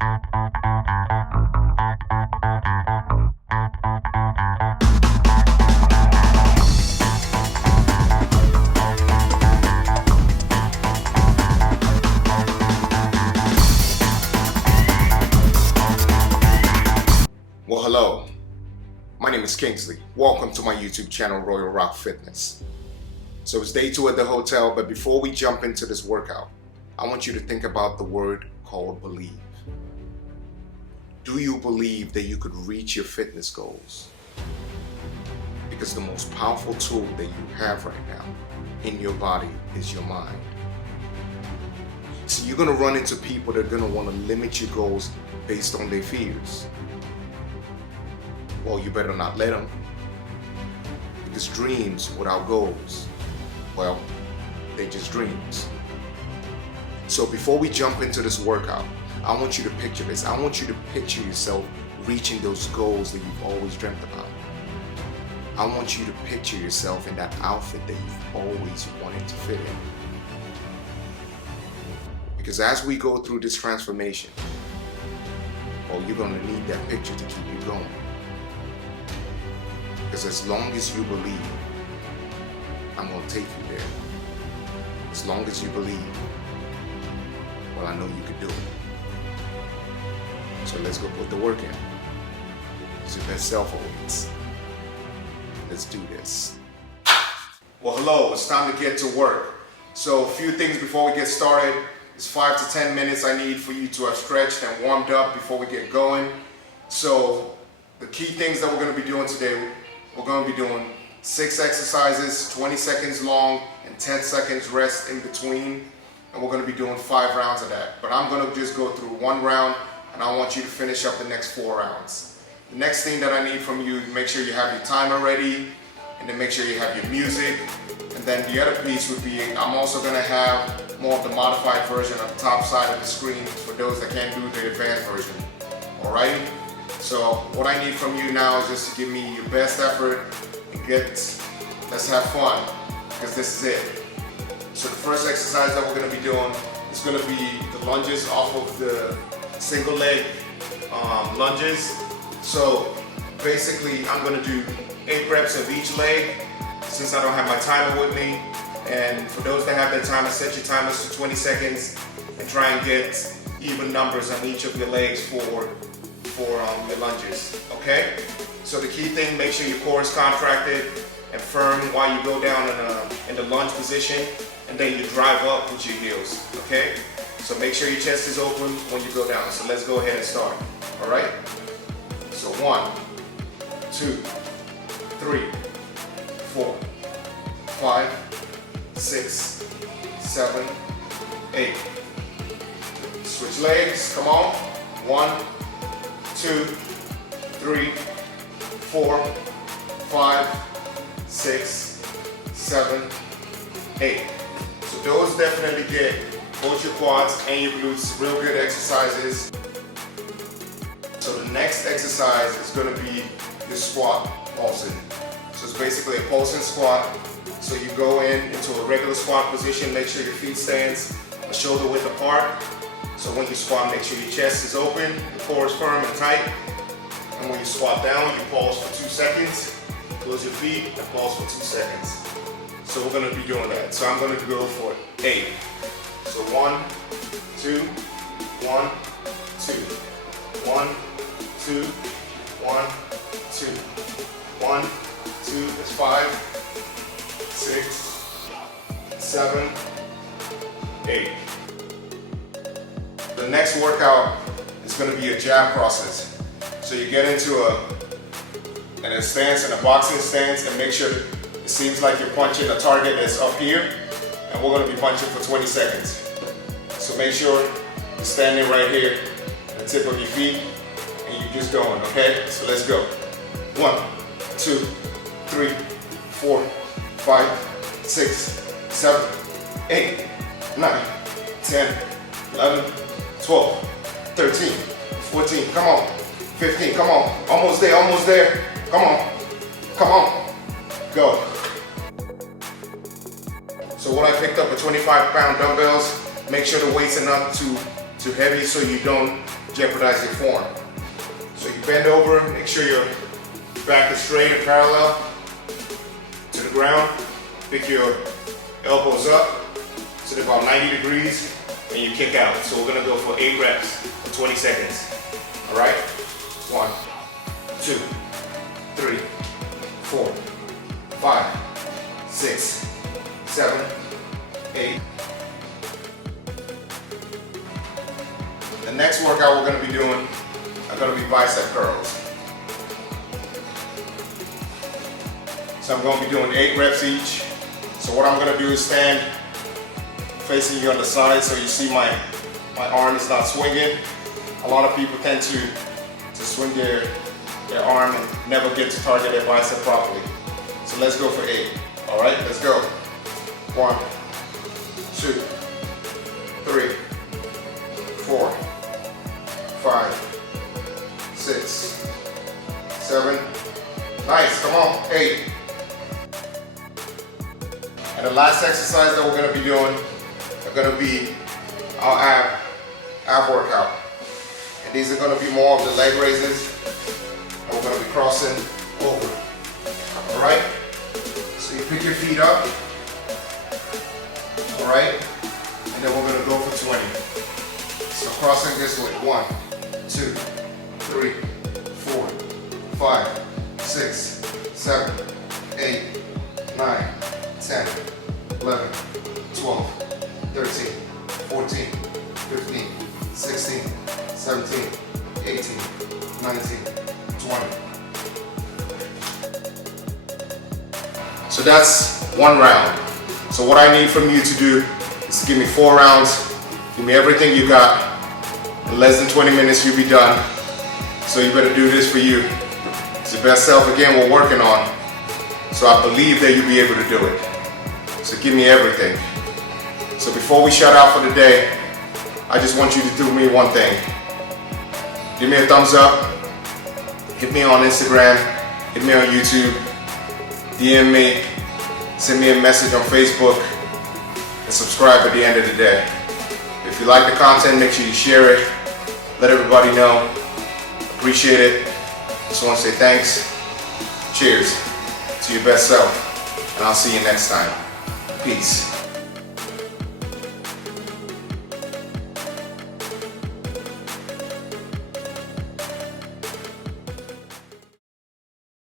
Well, hello, my name is Kingsley. Welcome to my YouTube channel, RoyalRock Fitness. So it's day 2 at the hotel, but before we jump into this workout, I want you to think about the word called believe. Do you believe that you could reach your fitness goals? Because the most powerful tool that you have right now in your body is your mind. So you're gonna run into people that are gonna wanna limit your goals based on their fears. Well, you better not let them, because dreams without goals, well, they're just dreams. So before we jump into this workout, I want you to picture this. I want you to picture yourself reaching those goals that you've always dreamt about. I want you to picture yourself in that outfit that you've always wanted to fit in. Because as we go through this transformation, well, you're gonna need that picture to keep you going. Because as long as you believe, I'm going to take you there. As long as you believe, well, I know you can do it. So let's go put the work in. It's your best self always. Let's do this. Well, hello, it's time to get to work. So a few things before we get started. It's 5 to 10 minutes I need for you to have stretched and warmed up before we get going. So the key things that we're going to be doing today, we're going to be doing 6 exercises, 20 seconds long and 10 seconds rest in between. And we're going to be doing 5 rounds of that. But I'm going to just go through 1 round and I want you to finish up the next 4 rounds. The next thing that I need from you, make sure you have your timer ready and then make sure you have your music. And then the other piece would be, I'm also going to have more of the modified version on the top side of the screen for those that can't do the advanced version. Alright? So what I need from you now is just to give me your best effort and let's have fun, because this is it. So the first exercise that we're going to be doing is going to be the lunges off of the single leg lunges. So basically I'm going to do 8 reps of each leg since I don't have my timer with me. And for those that have their timer, set your timers to 20 seconds and try and get even numbers on each of your legs for your lunges, okay? So the key thing, make sure your core is contracted and firm while you go down in the lunge position, and then you drive up with your heels, okay? So make sure your chest is open when you go down. So let's go ahead and start, all right? So 1, 2, 3, 4, 5, 6, 7, 8. Switch legs, come on. 1, 2, 3, 4, 5, 6, 7, 8. So those definitely get both your quads and your glutes, real good exercises. So the next exercise is going to be your squat pulsing. So it's basically a pulsing squat. So you go into a regular squat position, make sure your feet stands a shoulder width apart. So when you squat, make sure your chest is open, the core is firm and tight. And when you squat down, you pause for 2 seconds, close your feet, and pause for 2 seconds. So we're gonna be doing that. So I'm gonna go for 8. So 1, 2, 1, 2, 1, 2, 1, 2, 1, 2, that's 5, 6, 7, 8. The next workout is going to be a jab crosses. So you get into a stance, in a boxing stance, and make sure it seems like you're punching a target that's up here, and we're going to be punching for 20 seconds. So make sure you're standing right here at the tip of your feet, and you're just going, okay? So let's go. 1, 2, 3, 4, 5, 6, 7, 8, 9, 10, 11, 12, 13, 14, come on, 15, come on, almost there, come on, go. So what I picked up are 25-pound dumbbells. Make sure the weight's enough to too heavy so you don't jeopardize your form. So you bend over, make sure your back is straight and parallel to the ground. Pick your elbows up to about 90 degrees and you kick out. So we're gonna go for 8 reps for 20 seconds. All right? 1, 2, 3, 4, 5, 6, 7, 8. The next workout we're going to be doing are going to be bicep curls. So I'm going to be doing 8 reps each. So what I'm going to do is stand facing you on the side so you see my arm is not swinging. A lot of people tend to swing their arm and never get to target their bicep properly. So let's go for 8. All right, let's go. 1, 2, 3, 4, 5, 6, 7. Nice, come on, 8. And the last exercise that we're gonna be doing are gonna be our ab workout. And these are gonna be more of the leg raises. And we're gonna be crossing over. All right? So you pick your feet up. All right? And then we're gonna go for 20. So crossing this way, 1, 2, 3, 4, 5, 6, 7, 8, 9, 10, 11, 12, 13, 14, 15, 16, 17, 18, 19, 20. So that's 1 round. So what I need from you to do is to give me 4 rounds. Give me everything you got. In less than 20 minutes, you'll be done. So you better do this for you. It's your best self again we're working on. So I believe that you'll be able to do it. So give me everything. So before we shut out for the day, I just want you to do me one thing. Give me a thumbs up. Hit me on Instagram. Hit me on YouTube. DM me. Send me a message on Facebook. And subscribe at the end of the day. If you like the content, make sure you share it. Let everybody know. Appreciate it. Just want to say thanks. Cheers to your best self. And I'll see you next time. Peace.